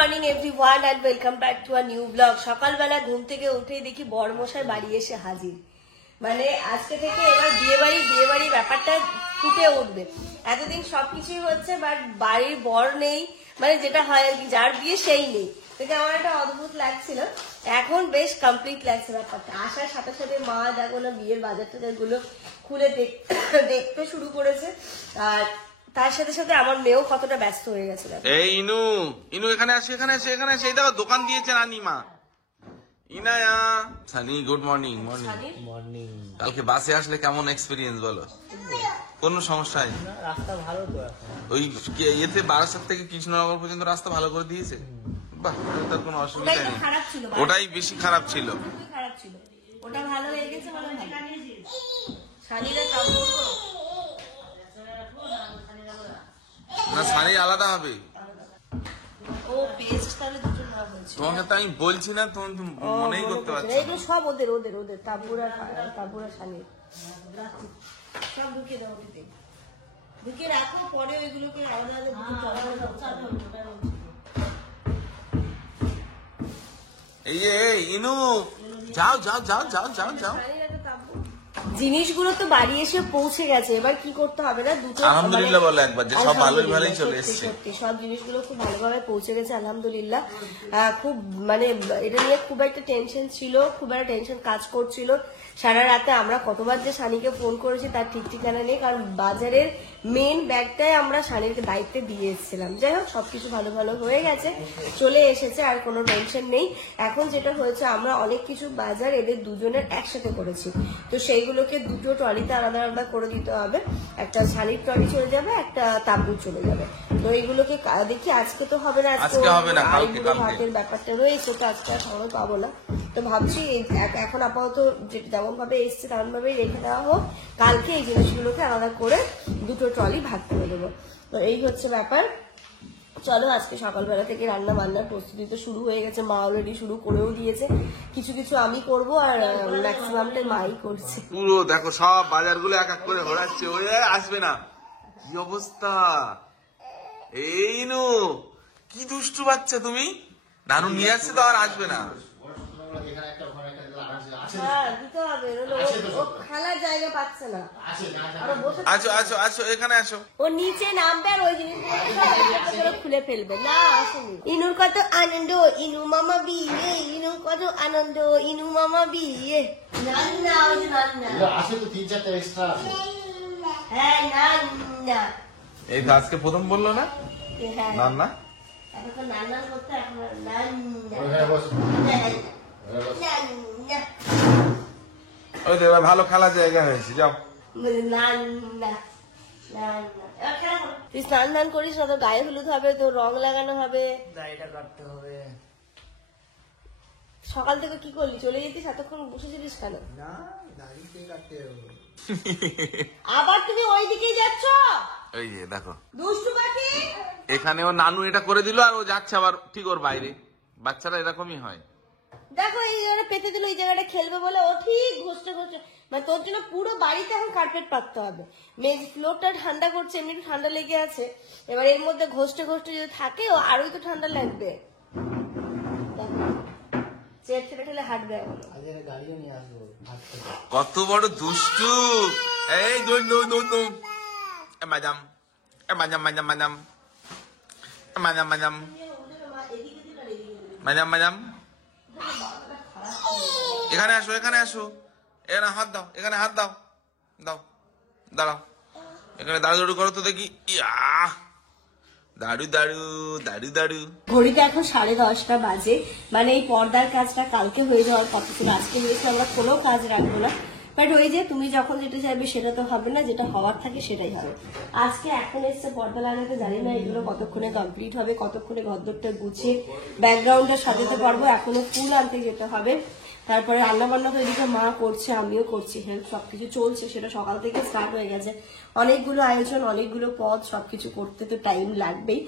Morning everyone and welcome back to a new blog. সকালবেলা ঘুম থেকে উঠেই দেখি বড়মশাই বাড়ি এসে হাজির। মানে আজকে থেকে এবার বিয়ে বাড়ি ব্যাপারটা ফুটে উঠবে। এতদিন সবকিছুই হচ্ছে বাট বাড়ির বর নেই, মানে যেটা হয় আর কি, যার বিয়ে সেই নেই। থেকে আমার একটা অদ্ভুত লাগছিল, এখন বেশ কমপ্লিট লাগছে ব্যাপারটা। আসার সাথে সাথে মা দেখো না বিয়ের বাজার টাজার গুলো খুলে দেখতে শুরু করেছে, আর তার সাথে সাথে আমার মেয়েও কতটা ব্যস্ত হয়ে গেছে। এই ইনু এখানে আসে এই দেখো দোকান দিয়েছে রানীমা। Inaya Sunny, good morning. Morning. কালকে বাসে আসলে কেমন এক্সপিরিয়েন্স বলো? কোনো সমস্যা নেই, রাস্তা ভালো তো। ওই এতে বারাসাত থেকে কৃষ্ণনগর পর্যন্ত রাস্তা ভালো করে দিয়েছে। বাহ, তার কোনো অসুবিধা নেই। ওটাই বেশি খারাপ ছিল। ওটা ভালো হয়ে গেছে বলে না, শাড়ি আলাদা হবে। ও পেস্ট তাহলে দুটো না বলছি। তোমাকে তো আমি বলছি না, তুমি মনেই করতে পারছো না। এগুলো সব ওদের তাবুরা শানি সব ঢুকিয়ে দাও, ঢুকিয়ে রাখো, পরে ওইগুলোকে আলাদা এই ইনু যাও। জিনিসগুলো তো বাড়ি এসে পৌঁছে গেছে, এবার কি করতে হবে না দুটো আলহামদুলিল্লাহ বলো একবার, যে সব ভালোই চলে এসেছে। সত্যি সব জিনিসগুলো খুব ভালোভাবে পৌঁছে গেছে আলহামদুলিল্লাহ। খুব মানে এটা নিয়ে খুব একটা টেনশন ছিল, খুব একটা টেনশন কাজ করছিল সারা রাতে। আমরা কতবার যে সানিকে ফোন করেছি তার ঠিক ঠিকানা নেই, কারণ বাজারের মেন ব্যাগটাই আমরা সানিকে দায়িত্বে দিয়ে এসেছিলাম। যাই হোক সবকিছু ভালো হয়ে গেছে, চলে এসেছে, আর কোনো টেনশন নেই। এখন যেটা হয়েছে, আমরা অনেক কিছু বাজার এদের দুজনের একসাথে করেছি, তো সেইগুলোকে দুটো ট্রলিতে আলাদা করে দিতে হবে। একটা শাড়ির ট্রলি চলে যাবে, একটা তাঁবু চলে যাবে। তো এইগুলোকে দেখি আজকে তো হবে না, আজকে হবে না, ভাতের ব্যাপারটা রয়েছে, তো আজকে আর সময় পাবো না। তো ভাবছি এখন আপাতত যেমন ভাবে এসছে তেমন ভাবেই রেখে দেওয়া হোক, কালকে এই জিনিসগুলোকে আলাদা করে দুটো ট্রলি ভাগ করে দেবো। তো এই হচ্ছে ব্যাপার। চলো আজকে সকালবেলা থেকে রান্না বান্নার প্রস্তুতি তো শুরু হয়ে গেছে, মা অলরেডি শুরু করেও দিয়েছে। কিছু আমি করব, আর ম্যাক্সিমামটা মাই করছে। পুরো দেখো সব বাজারগুলো এক এক করে ঘোরাচ্ছে, ওই আসবে না। কি অবস্থা! এই নু কি দুষ্টু বাচ্চা তুমি, নানু নিয়ে আসছে তো আর আসবে না। খেলার জায়গা পাচ্ছে না, আসো এখানে আসো। ও নিচে নামবে আর ওই জিনিসগুলো খুলে ফেলবে। না আসেনি। ইনুর কত আনন্দ, ইনু মামা বিয়ে, ইনু কত আনন্দ, ইনু মামা বিয়ে। হ্যাঁ না, এই তো আজকে প্রথম বললো না না এখন নান্না করতে, এখন ওই তো এবার ভালো খেলার জায়গা হয়েছে, যাও। তুই স্নান করিস না, তো গায়ে হলুদ হবে, তো রং লাগানো হবে, দাড়িটা কাটতে হবে। সকাল থেকে কি করলি? চলে যেতিস, এতক্ষণ বসেছিলিস কেন? না, দাড়িতে কাটতে হবে। আবার তুমি ওই দিকেই যাচ্ছ? ওই যে দেখো দুষ্টু পাখি। এখানে ও নানু এটা করে দিল, আর ও যাচ্ছে আবার ঠিক ওর বাইরে। বাচ্চারা এরকমই হয়। দেখো এই জায়গাটা পেতে দিল, এই জায়গাটা খেলবে বলে ও ঠিক ঘষতে, মানে তোর জন্য পুরো বাড়িতে এখন কার্পেট পাততে হবে। মেজ ফ্লোরটা ঠান্ডা করছে, এমনি একটু ঠান্ডা লেগে আছে, এবার এর মধ্যে ঘষতে যদি থাকে ও আরোই তো ঠান্ডা লাগবে। চেয়ার ছেড়ে ঠেলে হাঁটবে এখন। কত বড় দুষ্টু! এই ম্যাডাম এখানে আসো, এখানে হাত দাও, এখানে হাত দাও, দাঁড়াও, এখানে দাঁড়ু করো তো দেখি। দাঁড়ু। ঘড়িতে এখন 10:30 বাজে, মানে এই পর্দার কাজটা কালকে হয়ে যাওয়ার কথা ছিল, আজকে হয়েছে। আমরা কোনো কাজ রাখবো না, বাট ওই যে তুমি যখন যেটা চাইবে সেটা তো হবে না, যেটা হওয়ার থাকে সেটাই হবে। আজকে এখন এসছে পর্দা লাগাতে, জানি না এগুলো কতক্ষণে কমপ্লিট হবে, কতক্ষণে ঘরদোরটা গুছিয়ে ব্যাকগ্রাউন্ডটা সাজাতে পারবো। এখনো ফুল আনতে যেতে হবে, তারপরে রান্না বান্না তো এদিকে মা করছে, আমিও করছি, হেল্প সবকিছু চলছে, সেটা সকাল থেকে স্টার্ট হয়ে গেছে। অনেকগুলো আয়োজন, অনেকগুলো পদ, সবকিছু করতে তো টাইম লাগবেই।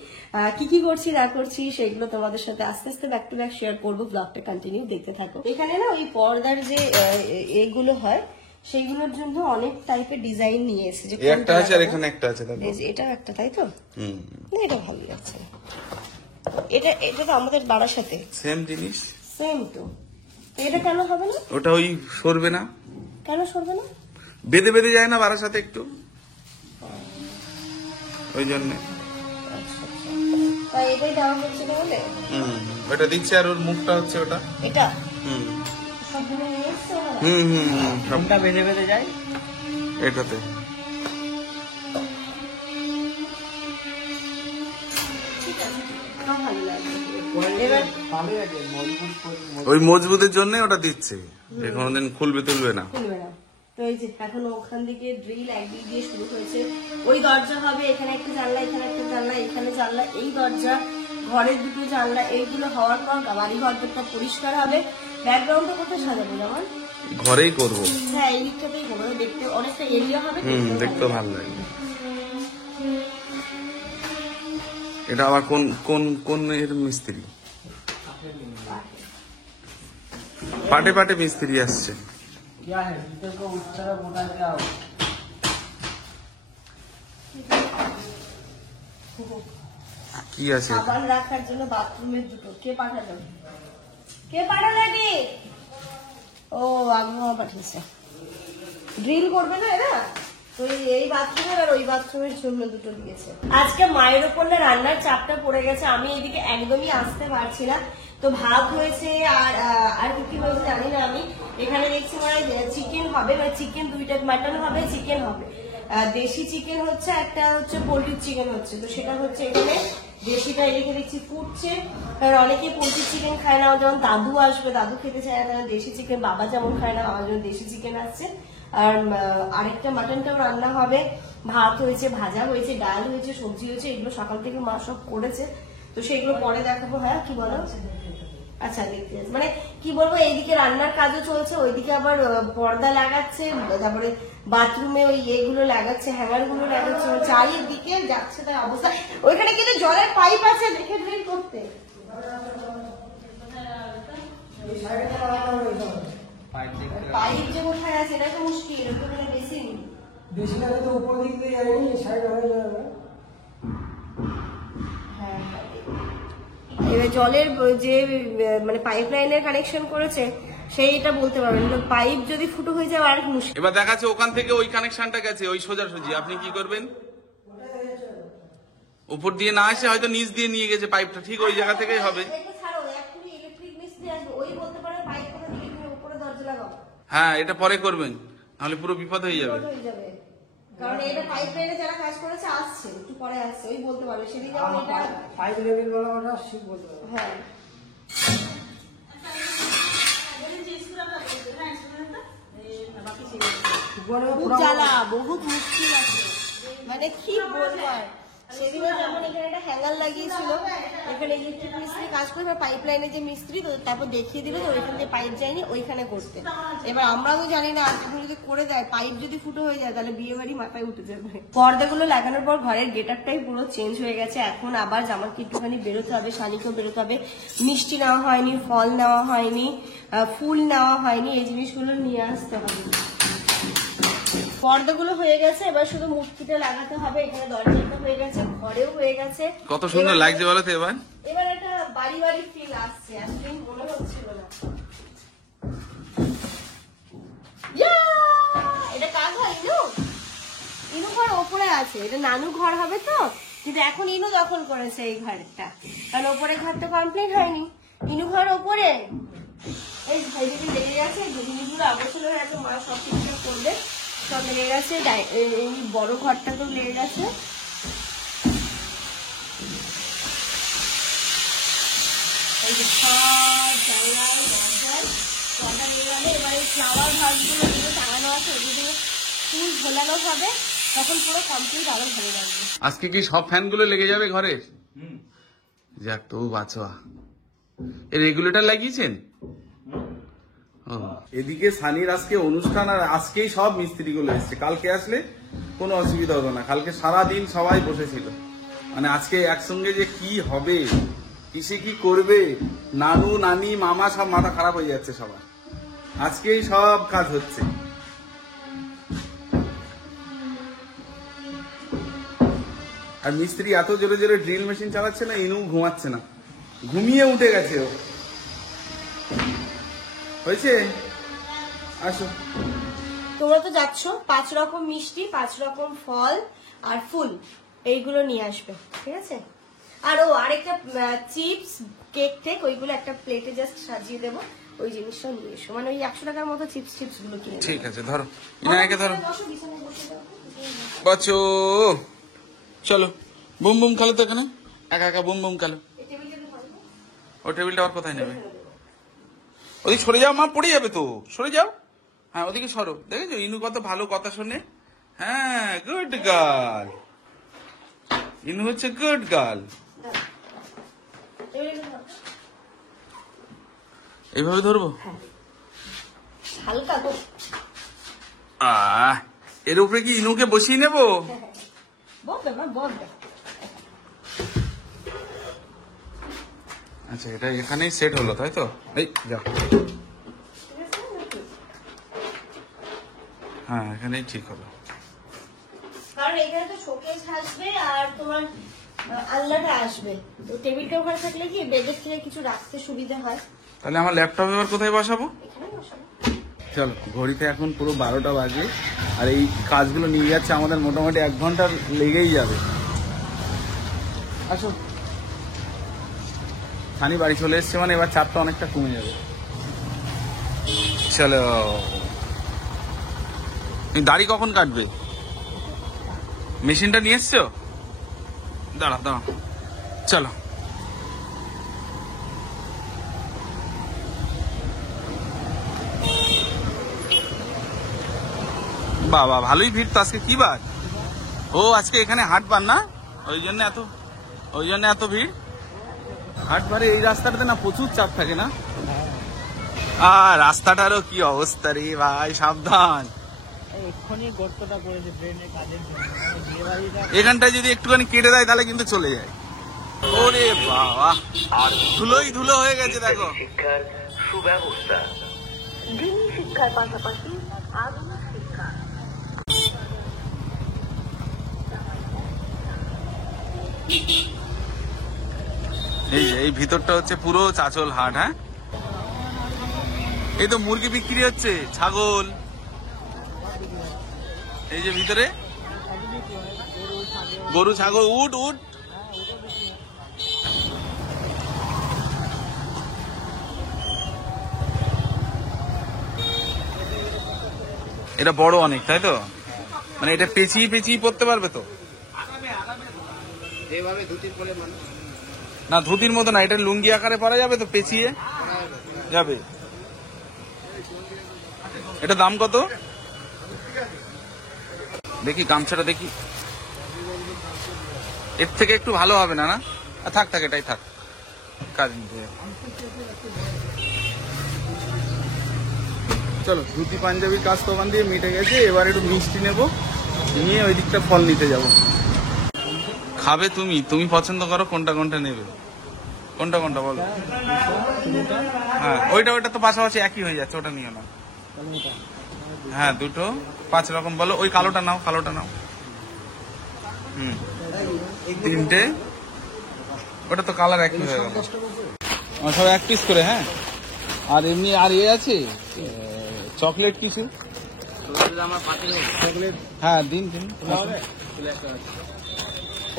কি করছি না করছি সেগুলো তোমাদের সাথে আস্তে আস্তে ব্যাক টু ব্যাক শেয়ার করবো, ব্লগটা কন্টিনিউ দেখতে থাকো। এখানে না ওই পর্দার যে এগুলো হয় সেইগুলোর জন্য অনেক টাইপের ডিজাইন নিয়ে এসেছে। একটা আছে আর এখানে একটা আছে, এটাও একটা, তাই তো? এটা ভালো লাগছে। এটা এটা তো আমাদের বাড়ার সাথে সেম জিনিস, সেম তো। এটা কেন হবে না? ওটা ওই সরবে না, কেন সরবে না? বেঁধে বেঁধে যায় না বাড়ার সাথে একটু, ওই জন্য। তাই এটাই দেওয়া হচ্ছে তাহলে। ওটা দিচ্ছে আর ওর মুখটা হচ্ছে ওটা। এটা হুম সবগুলো নিয়ে এসছে ওরা? হুম হুম হুম, সব কোনটা বেঁধে বেঁধে যায়? এটাতে। ঠিক আছে, আমার ভালো লাগবে। এবার ভালোই আছে, মজবুত করে ওই মজবুতের জন্য ওটা দিচ্ছে, যে কোনোদিন খুলবে তুলবে না। খুলবে না। তো এই যে এখন ওখান থেকে ড্রিল একদিক দিয়ে শুরু হয়েছে। ওই দরজা হবে, এখানে একটা জানলা, এখানে একটা জানলা, এখানে জানলা, এই দরজা, ঘরের দুটো জানলা, এইগুলো হওয়ার পর বাড়ি ঘরটা পরিষ্কার হবে। ব্যাকগ্রাউন্ডটা কোথায় সাজাবো যেমন? ঘরেই করব। হ্যাঁ, এই দিকটাতেই করবো, দেখতে অনেকটা এরিয়া হবে। দেখতেও ভালো লাগবে। এটা আবার কোন কোন কোন এর মিস্ত্রি? পাটে পাটে মিস্ত্রি আসছে। क्या है, इधर को उस तरफ मोटा क्या हो? কি আছে? সাবান রাখার জন্য বাথরুমের দুটো। কে পাঠালো? কে পাঠালো এটি? ও আগ্রহ পাঠিয়েছে। ড্রিল করবে না এরা? তো এই বাথরুমের আর ওই বাথরুমের জন্য দুটো দিয়েছে। আজকে মায়ের ওপর না রান্নার চাপটা পড়ে গেছে, আমি এদিকে একদমই আসতে পারছি না। তো ভাত হয়েছে আর কি হয়েছে জানি না আমি। এখানে দেখছি মানে চিকেন হবে, মানে চিকেন দুইটা, মাটন হবে, চিকেন হবে। দেশি চিকেন হচ্ছে, একটা হচ্ছে পোল্ট্রির চিকেন হচ্ছে। তো সেটা হচ্ছে এখানে দেশিটা এদিকে দেখছি ফুটছে। কারণ অনেকে পোল্ট্রির চিকেন খায় না, যেমন দাদু আসবে, দাদু খেতে চায় না, কারণ দেশি চিকেন বাবা যেমন খায় না, বাবার জন্য দেশি চিকেন আসছে। আর আরেকটা মাটনটাও রান্না হবে। ভাত হয়েছে, ভাজা হয়েছে, ডাল হয়েছে, সবজি হয়েছে, এগুলো সকাল থেকে মা সব করেছে। তো সেগুলো পরে দেখাবো। হ্যাঁ কি বলো? আচ্ছা দেখতে যাচ্ছি, মানে কি বলবো, এইদিকে রান্নার কাজও চলছে, ওইদিকে আবার পর্দা লাগাচ্ছে, তারপরে বাথরুমে ওই এগুলো লাগাচ্ছে, হ্যাঙ্গার গুলো লাগাচ্ছে, চারিদিকে যাচ্ছে তার অবস্থা। ওইখানে কিন্তু জলের পাইপ আছে, দেখে ড্রিল করতে। পাইপ যে কোথায় আছে এটা তো মুশকিল, ওটা মানে বেসিন। বেশি লাগে তো উপর দিক দিয়ে যায়নি, সাইড হয়ে যাবে। হ্যাঁ, এবার জলের যে মানে পাইপ লাইনের কানেকশন করেছে সেইটা বলতে পারবেন, পাইপ যদি ফুটো হয়ে যায় আর মুশকিল। এবার দেখাচ্ছে ওখান থেকে ওই কানেকশনটা গেছে ওই সোজাসুজি, আপনি কি করবেন? উপর দিয়ে না আসে হয়তো নিচ দিয়ে নিয়ে গেছে পাইপটা, ঠিক ওই জায়গা থেকেই হবে। এটা ছাড়ো, এক্ষুনি ইলেকট্রিক মিস্ত্রি আসবে, ওই বলতে পারে পাইপ কোথা থেকে তুমি উপরে দরজা লাগাও। হ্যাঁ, এটা পরে করবেন, নাহলে পুরো বিপদ হয়ে যাবে। বিপদ হয়ে যাবে। কারণ এটা পাইপ লাইনে যারা কাজ করেছে আসছে, একটু পরে আসছে, ওই বলতে পারবে। সেদিন যেমন এটা পাইপ লেভেল বলা ওটা ঠিক বলতে হবে। হ্যাঁ খুব জ্বালা, বহুত মুশকিল আছে, মানে কি বলবো আর। সেদিনে যেমন এখানে একটা হ্যাঙ্গার লাগিয়েছিল, এখানে ইলেকট্রিক মিস্ত্রি কাজ করে, পাইপ লাইনে যে মিস্ত্রি, তো তারপর দেখিয়ে দিল তো ওইখান দিয়ে পাইপ যায়নি, ওইখানে করতে। এবার আমরাও জানি না, এখন যদি করে দেয়, পাইপ যদি ফুটো হয়ে যায় তাহলে বিয়ে বাড়ি মাথায় উঠে যাবে। পর্দাগুলো লাগানোর পর ঘরের গেটআপটাই পুরো চেঞ্জ হয়ে গেছে। এখন আবার জামাকে একটুখানি বেরোতে হবে, শালিকেও বেরোতে হবে। মিষ্টি নেওয়া হয়নি, ফল নেওয়া হয়নি, ফুল নেওয়া হয়নি, এই জিনিসগুলো নিয়ে আসতে হবে। পর্দাগুলো হয়ে গেছে, এবার শুধু মূর্তিটা লাগাতে হবে। এখানে দরজাটা হয়ে গেছে, ঘরেও হয়ে গেছে। কত সুন্দর লাগছে বলো তো এবার। এবার একটা বাড়ি বাড়ি ফিল আসছে, এতদিন মনে হচ্ছিল না। এটা কার ঘর? ইনু? ইনু ঘর ওপরে আছে, এটা নানু ঘর হবে তো, কিন্তু এখন ইনু দখল করেছে এই ঘরটা, কারণ ওপরে ঘরটা কমপ্লিট হয়নি। ইনু ঘর ওপরে, এই ভাইদিকে লেগে গেছে, জিনিসগুলো আগোছালো হয়ে আছে, মা সব ঠিকঠাক করবে, সব লেগে গেছে। এই বড় ঘরটাতেও লেগে গেছে। এই যে সব জানলার দরজায় পর্দা লেগে গেলে, এবার এই ফ্লাওয়ার ভাসগুলো যেগুলো টাঙানো আছে ওগুলো ফুল ঝোলানো হবে, তখন পুরো কমপ্লিট আরো ভালো লাগবে। আজকে কি সব ফ্যানগুলো লেগে যাবে ঘরের? যাক, তো বাঁচোয়া। এই রেগুলেটর লাগিয়েছেন? ও, এদিকে সানির আজকে অনুষ্ঠান, আর আজকেই সব মিস্ত্রিগুলো এসছে, কালকে আসলে কোনো অসুবিধা হতো না। কালকে সারাদিন সবাই বসেছিল, মানে আজকে একসঙ্গে যে কি হবে, কিসে কি করবে, নানু নানি মামা সব মাথা খারাপ হয়ে যাচ্ছে সবার। আজকেই সব কাজ হচ্ছে। আর মিস্ত্রি এত জোরে জোরে ড্রিল মেশিন চালাচ্ছে না, ইনু ঘুমাচ্ছে না। ঘুমিয়ে উঠে গেছে ও। হয়েছে, আসো। তোমরা তো যাচ্ছ 5 রকম মিষ্টি, 5 রকম ফল আর ফুল এইগুলো নিয়ে আসবে, ঠিক আছে? আর আরেকটা চিপস কেক টেক ওইগুলো একটা প্লেটে জাস্ট সাজিয়ে দেবো, ওই জিনিসটা নিয়ে এসো, মানে ওই 100 টাকার মতো চিপস গুলো কিনে ঠিক আছে, ধরো ইনায়াকে ধরো। বসো, বিছানায় বসে যাও। বাচ্চো চলো, বুম বুম খেলো তো এখানে, একা একা বুম বুম খেলো। এই টেবিলটা ধরো। ও টেবিলটা আর কোথায় নেবে? ওদিকে সরে যাও, মা পড়ে যাবে তো, সরে যাও। হ্যাঁ ওদিকে সরো, দেখেছো ইনু কত ভালো কথা শোনে। হ্যাঁ গুড গার্ল, ইনু হচ্ছে গুড গার্ল। টেবিলটা ধরো। এইভাবে ধরবো? হালকা তো। এর উপরে কি ইনুকে বসিয়ে নেবো? বলবে মা, বলবে। আচ্ছা এটা এখানেই সেট হলো তাই তো? এই যাও, হ্যাঁ এখানেই ঠিক হলো। কারণ এখানে তো শোকেস আসবে আর তোমার আলনাটা আসবে, তো টেবিলটা ওখানে থাকলে কি বেডের থেকে কিছু রাখতে সুবিধা হয়। তাহলে আমার ল্যাপটপ এবার কোথায় বসাবো? এখানে বসাবো। চলো, ঘড়িতে এখন পুরো 12টা বাজে, আর এই কাজগুলো নিয়ে যাচ্ছে আমাদের মোটামুটি 1 ঘন্টা লেগেই যাবে। আসো, সানি বাড়ি চলে এসছে, মানে এবার চাপটা অনেকটা কমে যাবে। চলো, তুমি দাড়ি কখন কাটবে? মেশিনটা নিয়ে এসছো? দাঁড়া দাঁড়া, চলো। বাবা ভালোই ভিড় তো আজকে, কি বার? ও আজকে এখানে হাটবার না, ওই জন্য এত ভিড়। হাটবারে এই রাস্তাটাতে না প্রচুর চাপ থাকে না? আর রাস্তাটারও কি অবস্থা রে ভাই, সাবধান। এখানটায় যদি একটুখানি কেটে দেয় তাহলে কিন্তু চলে যায়। ওরে বাবা, ধুলোই ধুলো হয়ে গেছে দেখো। শিক্ষার সুব্যবস্থা, দিনী শিক্ষার পাশাপাশি আধুনিক শিক্ষা। এই ভিতরটা হচ্ছে পুরো চাচল হাট। হ্যাঁ এই তো মুরগি বিক্রি হচ্ছে, ছাগল, এই যে ভিতরে গরু ছাগল, উট উট। এটা বড় অনেক তাই তো, মানে এটা পেঁচিয়ে পেঁচিয়ে পড়তে পারবে তো? না ধুতির মতো না, এটা লুঙ্গি আকারে পরা যাবে তো, পেঁচিয়ে যাবে। এটা দাম কত দেখি, গামছাটা দেখি, এর থেকে একটু ভালো হবে না? না থাক থাক, এটাই থাক, কাজ নিতে। চলো, ধুতি পাঞ্জাবির কাজ তো ওখান দিয়ে মিটে গেছে, এবার একটু মিষ্টি নেবো, নিয়ে ওই দিকটা ফল নিতে যাব। খাবে তুমি, তুমি পছন্দ করো কোনটা কোনটা নেবে, কোনটা কোনটা বলো। হ্যাঁ ওইটা তো পাশাপাশি একই হয়ে যাচ্ছে, ওটা নিও না। হ্যাঁ দুটো 5 রকম বলো, ওই কালোটা নাও, কালোটা নাও। তিনটে, ওটা তো কালার একই হয়ে গেল। সব 1 পিস করে। হ্যাঁ, আর এমনি আর আছে চকলেট কিছু? হ্যাঁ দিন দিন।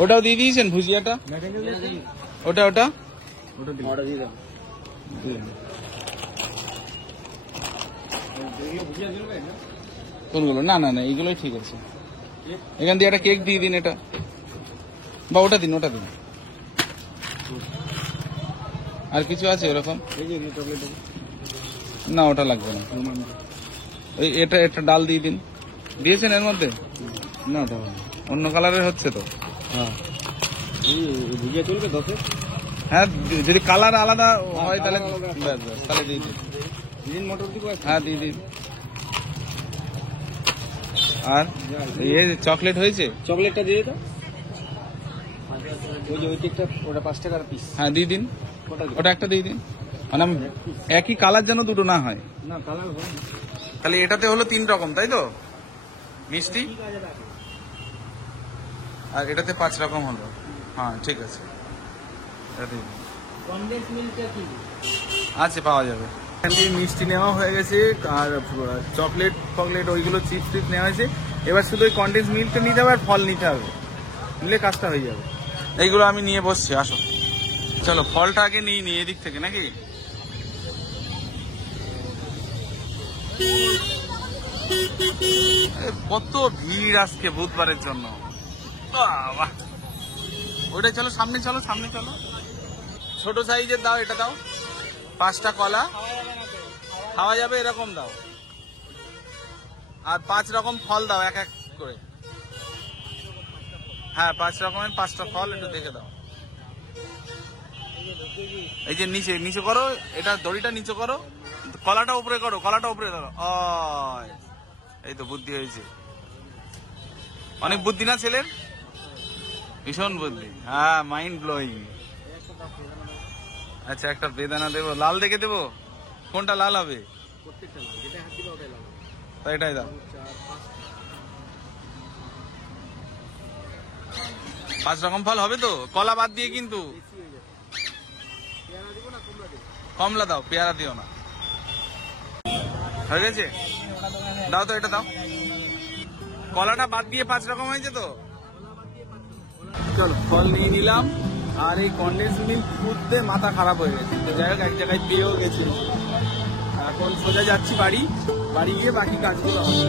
ওটাও দিয়ে দিয়েছেন ভুজিয়াটা? ওটা কোনগুলো? না না না, এইগুলোই ঠিক আছে। এখান দিয়ে একটা কেক দিয়ে দিন, এটা বা ওটা দিন। আর কিছু আছে এরকম? না ওটা লাগবে না, ওই এটা ডাল দিয়ে দিন। দিয়েছেন এর মধ্যে? না ওটা অন্য কালারের হচ্ছে তো। ভুজিয়া চলবে 10? হ্যাঁ যদি কালার আলাদা হয় তাহলে তাহলে দিয়ে দিন। মটর দিব? হ্যাঁ দিয়ে দিন। আর চকলেট হয়েছে? চকলেটটা দিয়ে দাও। ওই কেকটা, ওটা 5 টাকার পিস। হ্যাঁ দিয়ে দিন, ওটা একটা দিয়ে দিন, মানে একই কালার যেন দুটো না হয়। না কালার হয়। তাহলে এটাতে হলো 3 রকম তাই তো মিষ্টি, আর এটাতে 5 রকম হলো। হ্যাঁ ঠিক আছে, এটা দিয়ে দিন। আছে, পাওয়া যাবে। এখান থেকে মিষ্টি নেওয়া হয়ে গেছে আর চকলেট ফকলেট ওইগুলো চিপস টিপস নেওয়া হয়েছে। এবার শুধু ওই কনডেন্স মিল্কটা নিতে হবে আর ফল নিতে হবে, নিলে কাজটা হয়ে যাবে। এইগুলো আমি নিয়ে বসছি, আসো চলো ফলটা আগে নিয়ে নিই এদিক থেকে নাকি। কত ভিড় আজকে বুধবারের জন্য, বাহ। ওইটাই চলো, সামনে চলো, সামনে চলো। ছোট সাইজের দাও, এটা দাও। 5টা কলা খাওয়া যাবে এরকম দাও, আর 5 রকম ফল দাও এক এক করে। হ্যাঁ 5 রকমের 5টা ফল একটু দেখে দাও। এই যে নিচে নিচে করো, এটা দড়িটা নিচে করো, কলাটা উপরে করো, কলাটা উপরে ধরো। এই তো বুদ্ধি হয়েছে, অনেক বুদ্ধি না ছেলের, ভীষণ বুদ্ধি। হ্যাঁ মাইন্ড ব্লোয়িং। আচ্ছা একটা বেদানা দেবো, লাল দেখে দেবো, কোনটা লাল হবে? এটাই দাও। 5 রকম ফল হবে তো, কলা বাদ দিয়ে কিন্তু। কমলা দাও, পেয়ারা দিও না। হয়ে গেছে, দাও তো, এটা দাও। কলাটা বাদ দিয়ে 5 রকম হয়েছে তো। চলো ফল নিয়ে নিলাম, আর এই কনডেন্স মিল্ক খুঁজতে মাথা খারাপ হয়ে গেছে। তো যাই হোক এক জায়গায় পেয়েও গেছি, এখন সোজা যাচ্ছি বাড়ি, বাড়ি গিয়ে বাকি কাজগুলো হবে।